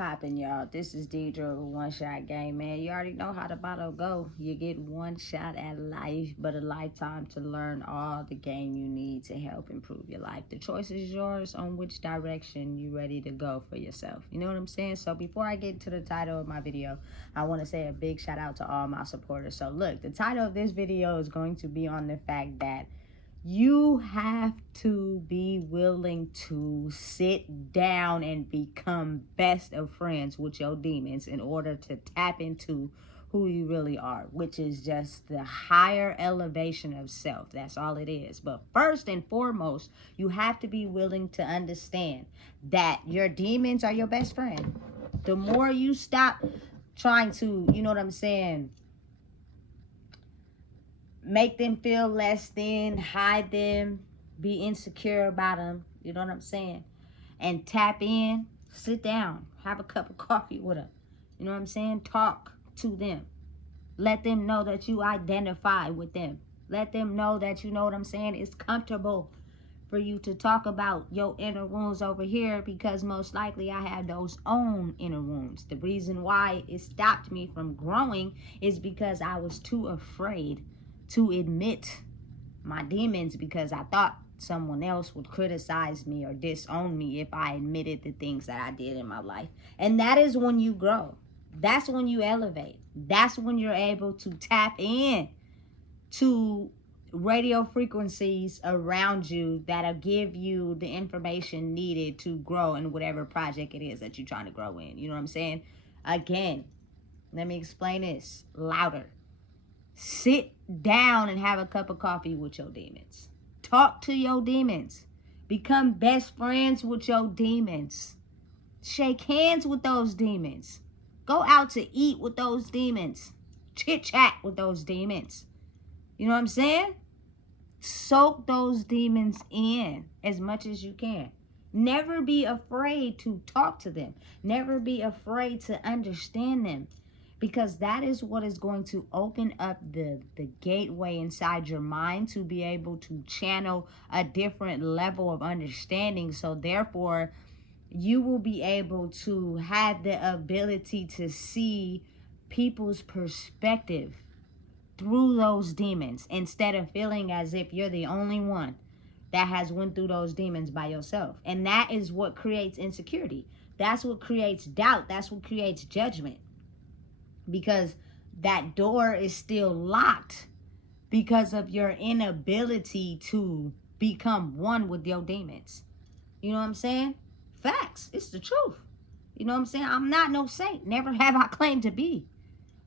poppin', y'all? This is Deidre with One Shot Game, man. You already know how the bottle go. You get one shot at life, but a lifetime to learn all the game you need to help improve your life. The choice is yours on which direction you ready to go for yourself. You know what I'm saying? So before I get to the title of my video, I want to say a big shout out to all my supporters. So look, the title of this video is going to be on the fact that you have to be willing to sit down and become best of friends with your demons in order to tap into who you really are, which is just the higher elevation of self. That's all it is. But first and foremost, you have to be willing to understand that your demons are your best friend. The more you stop trying to, you know what I'm saying, make them feel less than, hide them, be insecure about them, you know what I'm saying, and tap in, sit down, have a cup of coffee with them, you know what I'm saying, talk to them, let them know that you identify with them, let them know that, you know what I'm saying, it's comfortable for you to talk about your inner wounds over here, because most likely I have those own inner wounds. The reason why it stopped me from growing is because I was too afraid to admit my demons, because I thought someone else would criticize me or disown me if I admitted the things that I did in my life. And that is when you grow. That's when you elevate. That's when you're able to tap in to radio frequencies around you that'll give you the information needed to grow in whatever project it is that you're trying to grow in. You know what I'm saying? Again, let me explain this louder. Sit down and have a cup of coffee with your demons. Talk to your demons. Become best friends with your demons. Shake hands with those demons. Go out to eat with those demons. Chit chat with those demons. You know what I'm saying? Soak those demons in as much as you can. Never be afraid to talk to them. Never be afraid to understand them. Because that is what is going to open up the gateway inside your mind to be able to channel a different level of understanding. So therefore, you will be able to have the ability to see people's perspective through those demons, instead of feeling as if you're the only one that has went through those demons by yourself. And that is what creates insecurity. That's what creates doubt. That's what creates judgment. Because that door is still locked because of your inability to become one with your demons. You know what I'm saying? Facts. It's the truth. You know what I'm saying? I'm not no saint. Never have I claimed to be.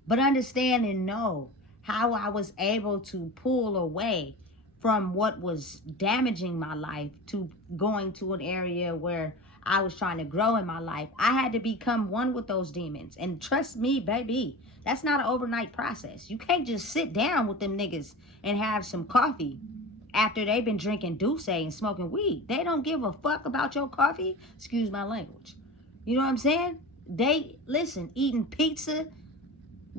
But understand and know how I was able to pull away from what was damaging my life to going to an area where I was trying to grow in my life. I had to become one with those demons. And trust me, baby, that's not an overnight process. You can't just sit down with them niggas and have some coffee after they've been drinking Douce and smoking weed. They don't give a fuck about your coffee. Excuse my language. You know what I'm saying? They, listen, eating pizza,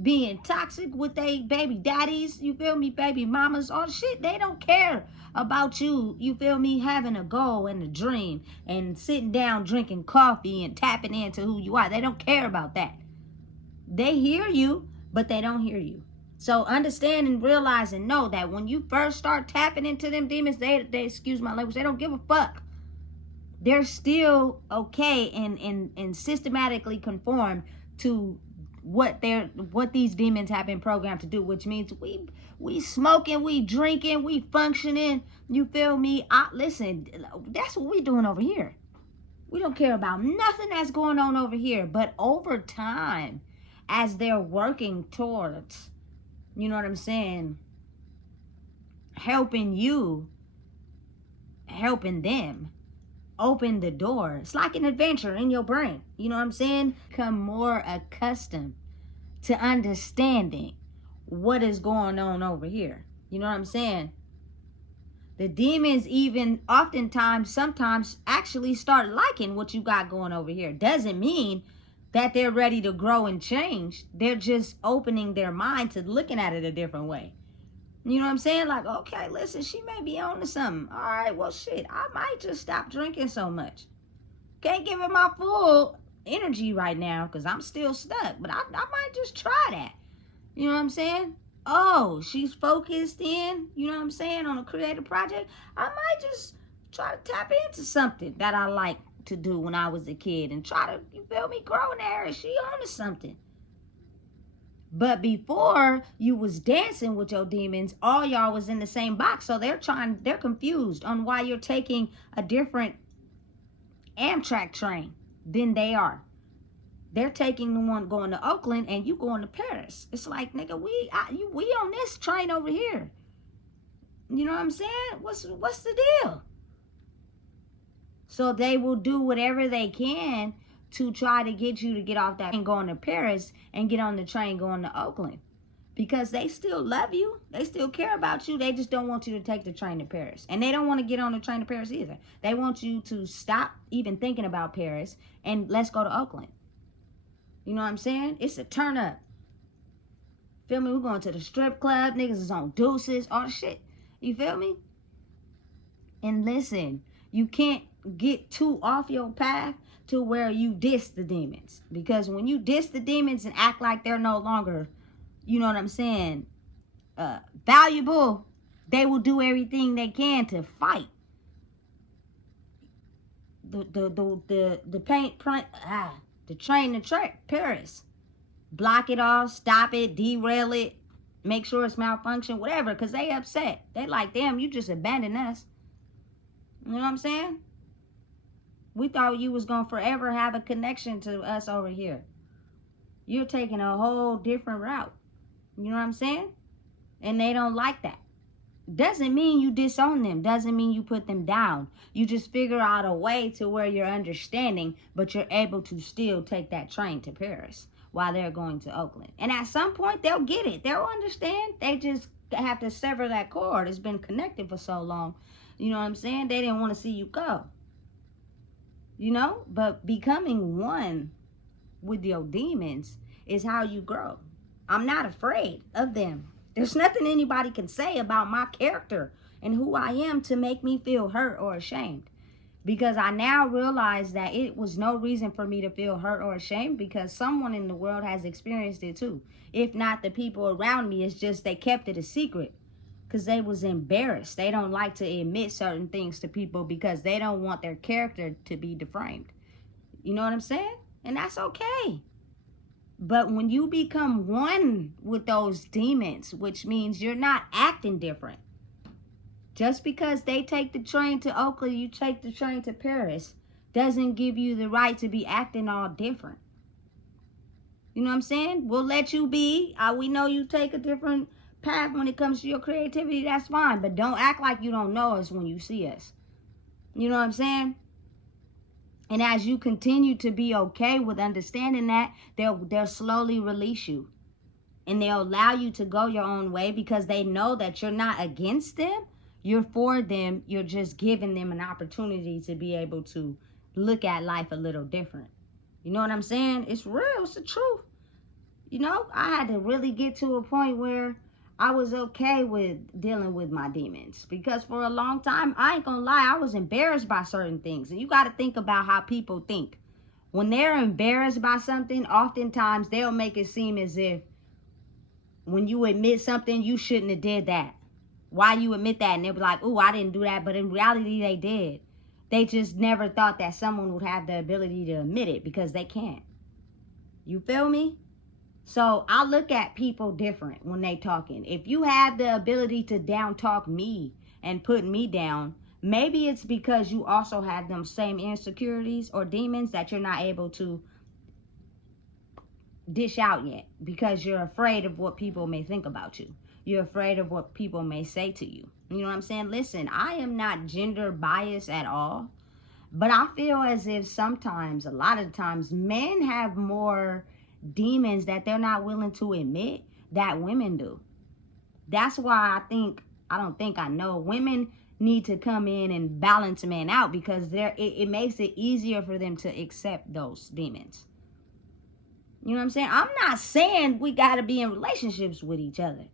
being toxic with they baby daddies, you feel me, baby mamas, all shit. They don't care about you, you feel me, having a goal and a dream and sitting down drinking coffee and tapping into who you are. They don't care about that. They hear you, but they don't hear you. So understand and realize and know that when you first start tapping into them demons, they excuse my language, they don't give a fuck. They're still okay and systematically conform to what these demons have been programmed to do, which means we smoking, we drinking, we functioning, you feel me? Listen, that's what we doing over here. We don't care about nothing that's going on over here. But over time, as they're working towards, you know what I'm saying, helping you, helping them, open the door. It's like an adventure in your brain. You know what I'm saying? Become more accustomed to understanding what is going on over here. You know what I'm saying? The demons even oftentimes, sometimes actually start liking what you got going over here. Doesn't mean that they're ready to grow and change. They're just opening their mind to looking at it a different way. You know what I'm saying? Like, okay, listen, she may be on to something. All right, well, shit, I might just stop drinking so much. Can't give it my full energy right now because I'm still stuck. But I might just try that. You know what I'm saying? Oh, she's focused in, you know what I'm saying, on a creative project. I might just try to tap into something that I like to do when I was a kid and try to, you feel me, grow in there. She on to something. But before you was dancing with your demons, all y'all was in the same box. So they're confused on why you're taking a different Amtrak train than they are. They're taking the one going to Oakland and you going to Paris. It's like, nigga, we on this train over here. You know what I'm saying? What's the deal? So they will do whatever they can to try to get you to get off that and going to Paris and get on the train going to Oakland. Because they still love you. They still care about you. They just don't want you to take the train to Paris. And they don't want to get on the train to Paris either. They want you to stop even thinking about Paris and let's go to Oakland. You know what I'm saying? It's a turn up. Feel me? We're going to the strip club. Niggas is on deuces. All the shit. You feel me? And listen, you can't get too off your path to where you diss the demons. Because when you diss the demons and act like they're no longer, you know what I'm saying, valuable, they will do everything they can to fight. The train to Paris. Block it off, stop it, derail it, make sure it's malfunction, whatever, because they upset. They like, damn, you just abandoned us. You know what I'm saying? We thought you was going to forever have a connection to us over here. You're taking a whole different route. You know what I'm saying? And they don't like that. Doesn't mean you disown them. Doesn't mean you put them down. You just figure out a way to where you're understanding, but you're able to still take that train to Paris while they're going to Oakland. And at some point, they'll get it. They'll understand. They just have to sever that cord. It's been connected for so long. You know what I'm saying? They didn't want to see you go. You know? But becoming one with your demons is how you grow. I'm not afraid of them. There's nothing anybody can say about my character and who I am to make me feel hurt or ashamed. Because I now realize that it was no reason for me to feel hurt or ashamed because someone in the world has experienced it too. If not the people around me, it's just they kept it a secret because they was embarrassed. They don't like to admit certain things to people because they don't want their character to be defamed. You know what I'm saying? And that's okay. But when you become one with those demons, which means you're not acting different. Just because they take the train to Oakland, you take the train to Paris, doesn't give you the right to be acting all different. You know what I'm saying? We'll let you be. We know you take a different path when it comes to your creativity. That's fine. But don't act like you don't know us when you see us. You know what I'm saying? And as you continue to be okay with understanding that, they'll slowly release you. And they'll allow you to go your own way because they know that you're not against them. You're for them. You're just giving them an opportunity to be able to look at life a little different. You know what I'm saying? It's real. It's the truth. You know, I had to really get to a point where I was okay with dealing with my demons. Because for a long time, I ain't gonna lie, I was embarrassed by certain things. And you got to think about how people think. When they're embarrassed by something, oftentimes they'll make it seem as if when you admit something, you shouldn't have did that. Why you admit that? And they'll be like, oh, I didn't do that. But in reality, they did. They just never thought that someone would have the ability to admit it because they can't. You feel me? So I look at people different when they talking. If you have the ability to down talk me and put me down, maybe it's because you also have them same insecurities or demons that you're not able to dish out yet because you're afraid of what people may think about you. You're afraid of what people may say to you. You know what I'm saying? Listen, I am not gender biased at all, but I feel as if sometimes, a lot of times, men have more demons that they're not willing to admit that women do. That's why I know women need to come in and balance men out because it makes it easier for them to accept those demons. You know what I'm saying? I'm not saying we got to be in relationships with each other.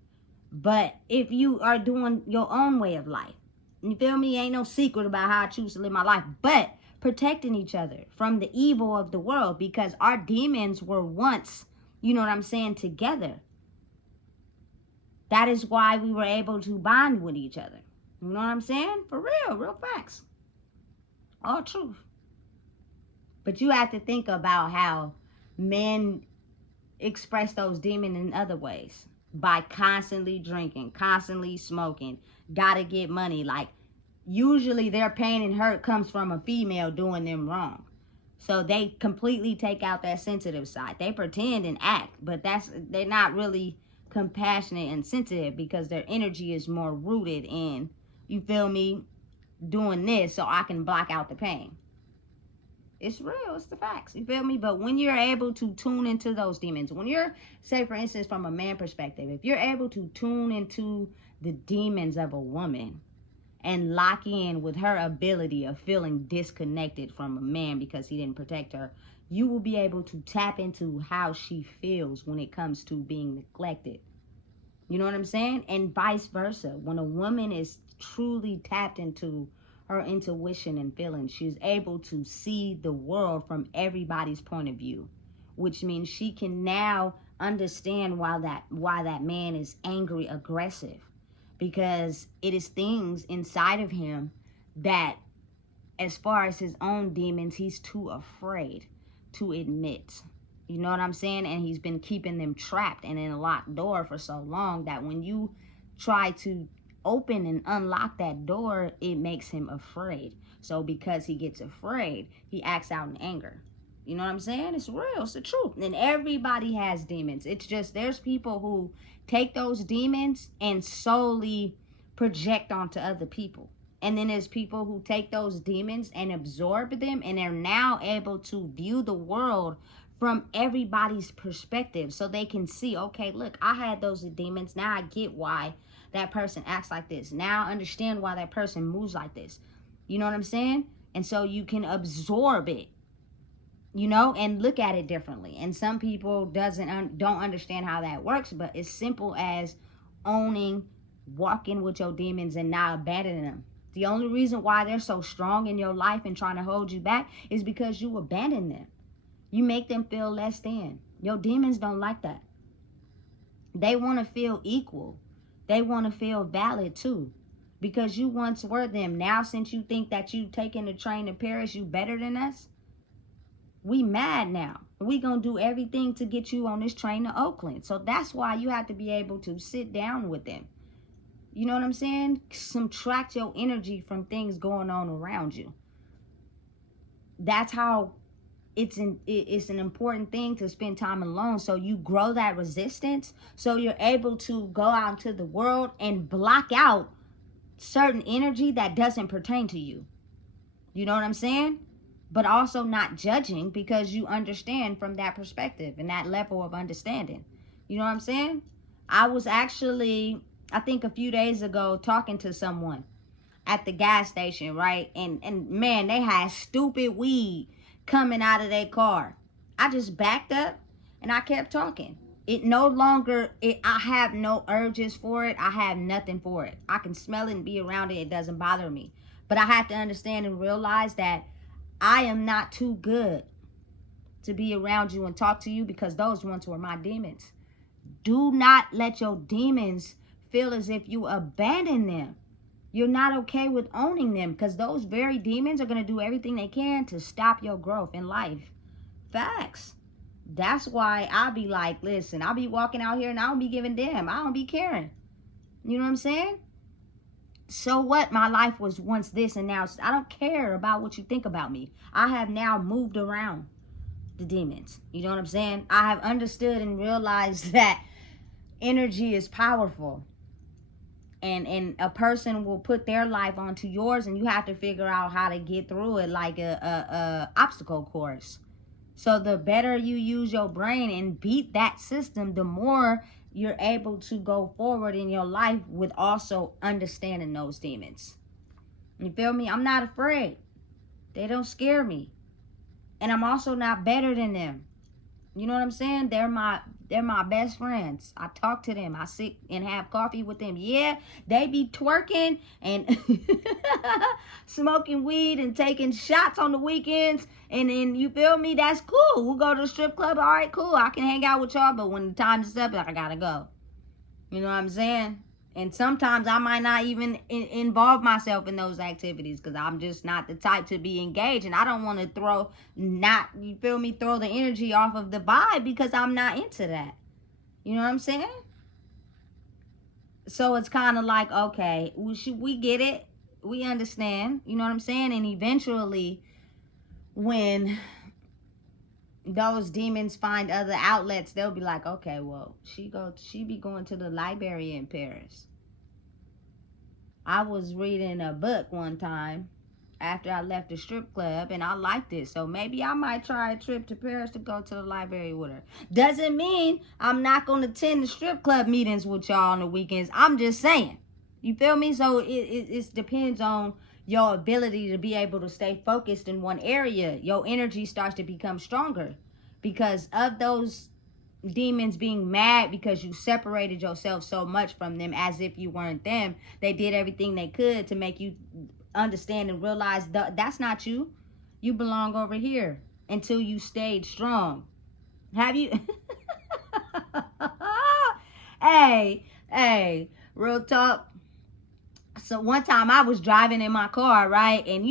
But if you are doing your own way of life, you feel me? Ain't no secret about how I choose to live my life. But protecting each other from the evil of the world, because our demons were once, you know what I'm saying, together. That is why we were able to bond with each other. You know what I'm saying? For real, real facts. All truth. But you have to think about how men express those demons in other ways. By constantly drinking, constantly smoking, gotta get money. Like, usually their pain and hurt comes from a female doing them wrong. So they completely take out that sensitive side. They pretend and act, but they're not really compassionate and sensitive, because their energy is more rooted in, you feel me, doing this so I can block out the pain. It's real. It's the facts. You feel me? But when you're able to tune into those demons, when you're, say, for instance, from a man perspective, if you're able to tune into the demons of a woman and lock in with her ability of feeling disconnected from a man because he didn't protect her, you will be able to tap into how she feels when it comes to being neglected. You know what I'm saying? And vice versa. When a woman is truly tapped into her intuition and feelings, she's able to see the world from everybody's point of view, which means she can now understand why that man is angry, aggressive, because it is things inside of him that, as far as his own demons, he's too afraid to admit. You know what I'm saying? And he's been keeping them trapped and in a locked door for so long that when you try to open and unlock that door, it makes him afraid. So because he gets afraid, he acts out in anger. You know what I'm saying? It's real. It's the truth. And everybody has demons. It's just there's people who take those demons and solely project onto other people. And then there's people who take those demons and absorb them, and they're now able to view the world from everybody's perspective, so they can see, okay, look, I had those demons. Now I get why that person acts like this. Now I understand why that person moves like this. You know what I'm saying? And so you can absorb it, you know, and look at it differently. And some people don't understand how that works, but it's simple as owning, walking with your demons and not abandoning them. The only reason why they're so strong in your life and trying to hold you back is because you abandon them. You make them feel less than. Your demons don't like that. They want to feel equal. They want to feel valid too, because you once were them. Now, since you think that you taking the train to Paris, you better than us, we mad now. We gonna do everything to get you on this train to Oakland. So that's why you have to be able to sit down with them. You know what I'm saying? Subtract your energy from things going on around you. That's how it's an important thing to spend time alone, so you grow that resistance, so you're able to go out into the world and block out certain energy that doesn't pertain to you. You know what I'm saying? But also not judging, because you understand from that perspective and that level of understanding. You know what I'm saying? I was actually, I think a few days ago, talking to someone at the gas station, right? And man, they had stupid weed coming out of their car. I just backed up and I kept talking. It no longer, I have no urges for it. I have nothing for it. I can smell it and be around it. It doesn't bother me. But I have to understand and realize that I am not too good to be around you and talk to you, because those ones were my demons. Do not let your demons feel as if you abandon them. You're not okay with owning them, because those very demons are going to do everything they can to stop your growth in life. Facts. That's why I be like, listen, I'll be walking out here and I don't be giving damn. I don't be caring. You know what I'm saying? So what? My life was once this, and now I don't care about what you think about me. I have now moved around the demons. You know what I'm saying? I have understood and realized that energy is powerful. And a person will put their life onto yours, and you have to figure out how to get through it, like a obstacle course. So the better you use your brain and beat that system, the more you're able to go forward in your life with also understanding those demons. You feel me? I'm not afraid. They don't scare me. And I'm also not better than them. You know what I'm saying? They're my best friends. I talk to them. I sit and have coffee with them. Yeah, they be twerking and smoking weed and taking shots on the weekends. And then, you feel me? That's cool. We'll go to the strip club. All right, cool. I can hang out with y'all, but when the time is up, I gotta go. You know what I'm saying? And sometimes I might not even involve myself in those activities because I'm just not the type to be engaged. And I don't want to you feel me, throw the energy off of the vibe because I'm not into that. You know what I'm saying? So it's kind of like, okay, we get it. We understand. You know what I'm saying? And eventually, when those demons find other outlets, they'll be like, okay, well, she be going to the library in Paris. I was reading a book one time after I left the strip club and I liked it. So maybe I might try a trip to Paris to go to the library with her. Doesn't mean I'm not going to attend the strip club meetings with y'all on the weekends. I'm just saying. You feel me? So it depends on your ability to be able to stay focused in one area. Your energy starts to become stronger because of those demons being mad because you separated yourself so much from them as if you weren't them. They did everything they could to make you understand and realize that's not you. You belong over here until you stayed strong. Have you? Hey, real talk. So one time I was driving in my car, right? And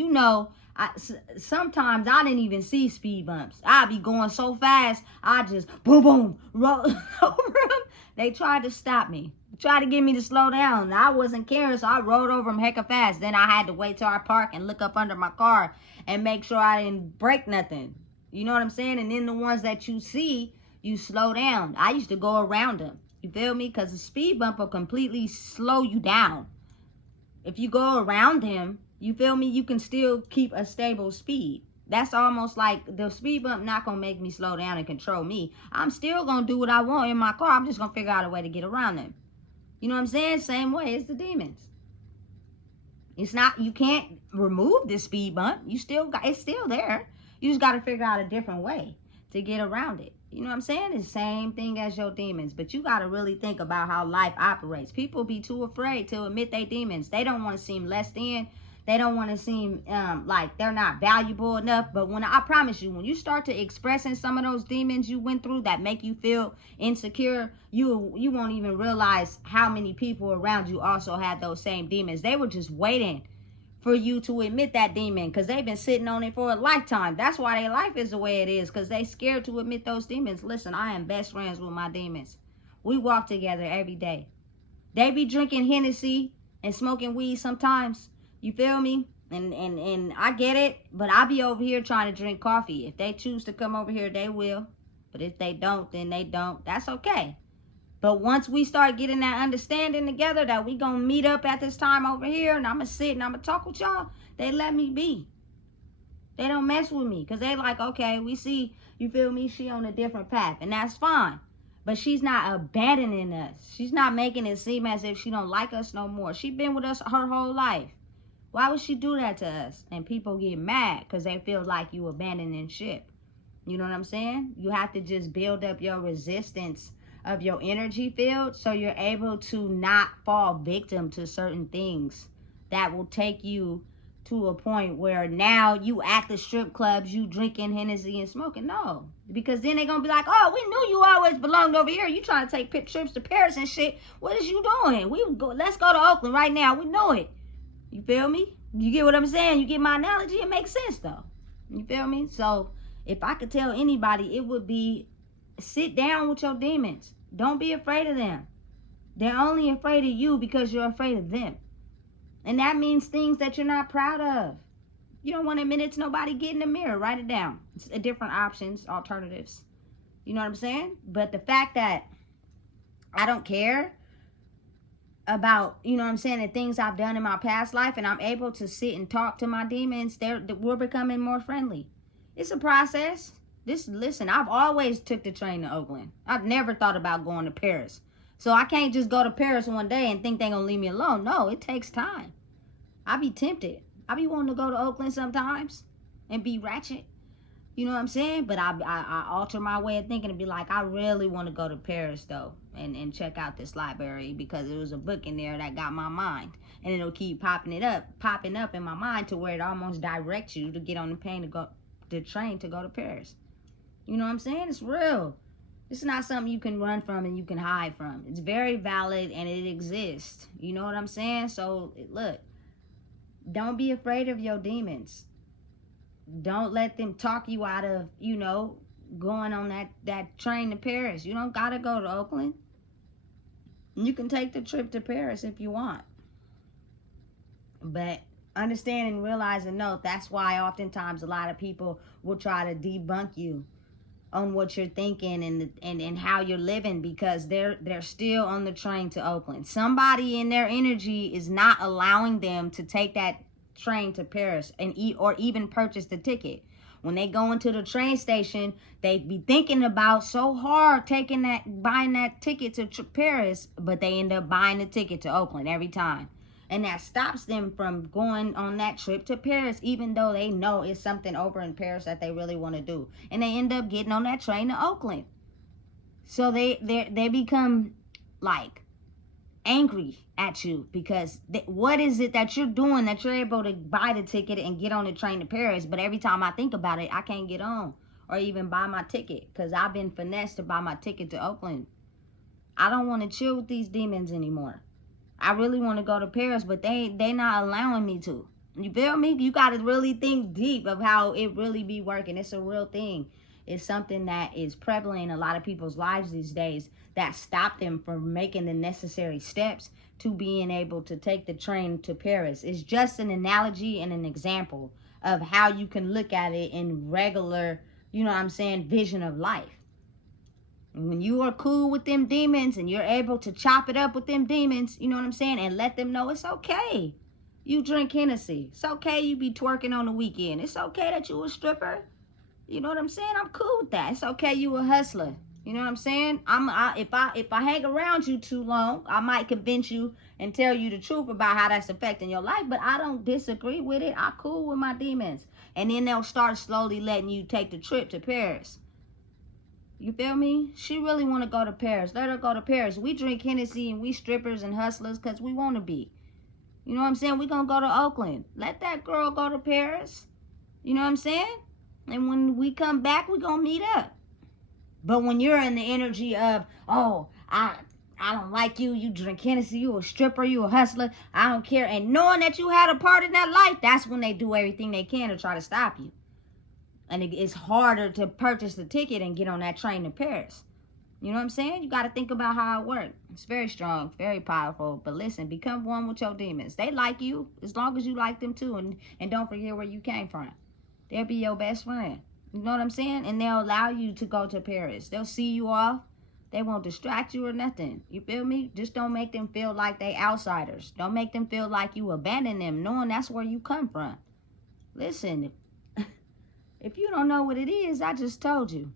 sometimes I didn't even see speed bumps. I'd be going so fast, I just boom, boom, roll over them. They tried to stop me, tried to get me to slow down. I wasn't caring, so I rolled over them hecka fast. Then I had to wait till I park and look up under my car and make sure I didn't break nothing. You know what I'm saying? And then the ones that you see, you slow down. I used to go around them. You feel me? Because the speed bump will completely slow you down. If you go around him, you feel me, you can still keep a stable speed. That's almost like the speed bump not going to make me slow down and control me. I'm still going to do what I want in my car. I'm just going to figure out a way to get around them. You know what I'm saying? Same way as the demons. It's not, you can't remove the speed bump. It's still there. You just got to figure out a different way to get around it. You know what I'm saying? It's the same thing as your demons. But you got to really think about how life operates. People be too afraid to admit they demons. They don't want to seem less than. They don't want to seem like they're not valuable enough. But I promise you, when you start to expressing some of those demons you went through that make you feel insecure, you won't even realize how many people around you also had those same demons. They were just waiting for you to admit that demon because they've been sitting on it for a lifetime. That's why their life is the way it is, because they scared to admit those demons. Listen, I am best friends with my demons. We walk together every day. They be drinking Hennessy and smoking weed sometimes. You feel me? And I get it, but I be over here trying to drink coffee. If they choose to come over here, they will. But if they don't, then they don't. That's okay. But once we start getting that understanding together that we gonna meet up at this time over here and I'm gonna sit and I'm gonna talk with y'all, they let me be. They don't mess with me because they like, okay, we see, you feel me, she on a different path, and that's fine. But she's not abandoning us. She's not making it seem as if she don't like us no more. She been with us her whole life. Why would she do that to us? And people get mad because they feel like you abandoning ship. You know what I'm saying? You have to just build up your resistance of your energy field so you're able to not fall victim to certain things that will take you to a point where now you at the strip clubs, you drinking Hennessy and smoking. No, because then they're gonna be like, oh, we knew you always belonged over here. You trying to take trips to Paris and shit. What is you doing? Let's go to Oakland right now. We know it. You feel me? You get what I'm saying? You get my analogy? It makes sense though. You feel me? So if I could tell anybody, it would be sit down with your demons. Don't be afraid of them. They're only afraid of you because you're afraid of them. And that means things that you're not proud of. You don't want to admit it to nobody, get in the mirror, write it down. It's different options, alternatives. You know what I'm saying? But the fact that I don't care about, you know what I'm saying, the things I've done in my past life, and I'm able to sit and talk to my demons, we're becoming more friendly. It's a process. Listen, I've always took the train to Oakland. I've never thought about going to Paris. So I can't just go to Paris one day and think they're going to leave me alone. No, it takes time. I be tempted. I be wanting to go to Oakland sometimes and be ratchet. You know what I'm saying? But I alter my way of thinking and be like, I really want to go to Paris though, and check out this library because it was a book in there that got my mind, and it'll keep popping up in my mind to where it almost directs you to get on the train to go to Paris. You know what I'm saying? It's real. It's not something you can run from and you can hide from. It's very valid and it exists. You know what I'm saying? So look, don't be afraid of your demons. Don't let them talk you out of, going on that train to Paris. You don't gotta go to Oakland. You can take the trip to Paris if you want. But understand and realize and know that's why oftentimes a lot of people will try to debunk you on what you're thinking and how you're living, because they're still on the train to Oakland. Somebody in their energy is not allowing them to take that train to Paris or even purchase the ticket. When they go into the train station, they be thinking about so hard buying that ticket to Paris, but they end up buying the ticket to Oakland every time. And that stops them from going on that trip to Paris, even though they know it's something over in Paris that they really want to do. And they end up getting on that train to Oakland. So they become like angry at you because what is it that you're doing that you're able to buy the ticket and get on the train to Paris, but every time I think about it, I can't get on or even buy my ticket because I've been finessed to buy my ticket to Oakland. I don't want to chill with these demons anymore. I really want to go to Paris, but they not allowing me to. You feel me? You got to really think deep of how it really be working. It's a real thing. It's something that is prevalent in a lot of people's lives these days that stop them from making the necessary steps to being able to take the train to Paris. It's just an analogy and an example of how you can look at it in regular, vision of life. When you are cool with them demons and you're able to chop it up with them demons, you know what I'm saying, and let them know it's okay. You drink Hennessy. It's okay you be twerking on the weekend. It's okay that you a stripper. You know what I'm saying? I'm cool with that. It's okay you a hustler. You know what I'm saying? If I hang around you too long, I might convince you and tell you the truth about how that's affecting your life, but I don't disagree with it. I'm cool with my demons. And then they'll start slowly letting you take the trip to Paris. You feel me? She really want to go to Paris. Let her go to Paris. We drink Hennessy and we strippers and hustlers because we want to be. You know what I'm saying? We going to go to Oakland. Let that girl go to Paris. You know what I'm saying? And when we come back, we going to meet up. But when you're in the energy of, oh, I don't like you. You drink Hennessy. You a stripper. You a hustler. I don't care. And knowing that you had a part in that life, that's when they do everything they can to try to stop you. And it's harder to purchase the ticket and get on that train to Paris. You know what I'm saying? You got to think about how it works. It's very strong, very powerful. But listen, become one with your demons. They like you as long as you like them too. And don't forget where you came from. They'll be your best friend. You know what I'm saying? And they'll allow you to go to Paris. They'll see you off. They won't distract you or nothing. You feel me? Just don't make them feel like they outsiders. Don't make them feel like you abandon them, knowing that's where you come from. Listen, if you don't know what it is, I just told you.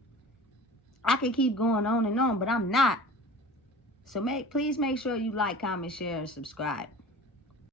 I could keep going on and on, but I'm not. So please make sure you like, comment, share, and subscribe.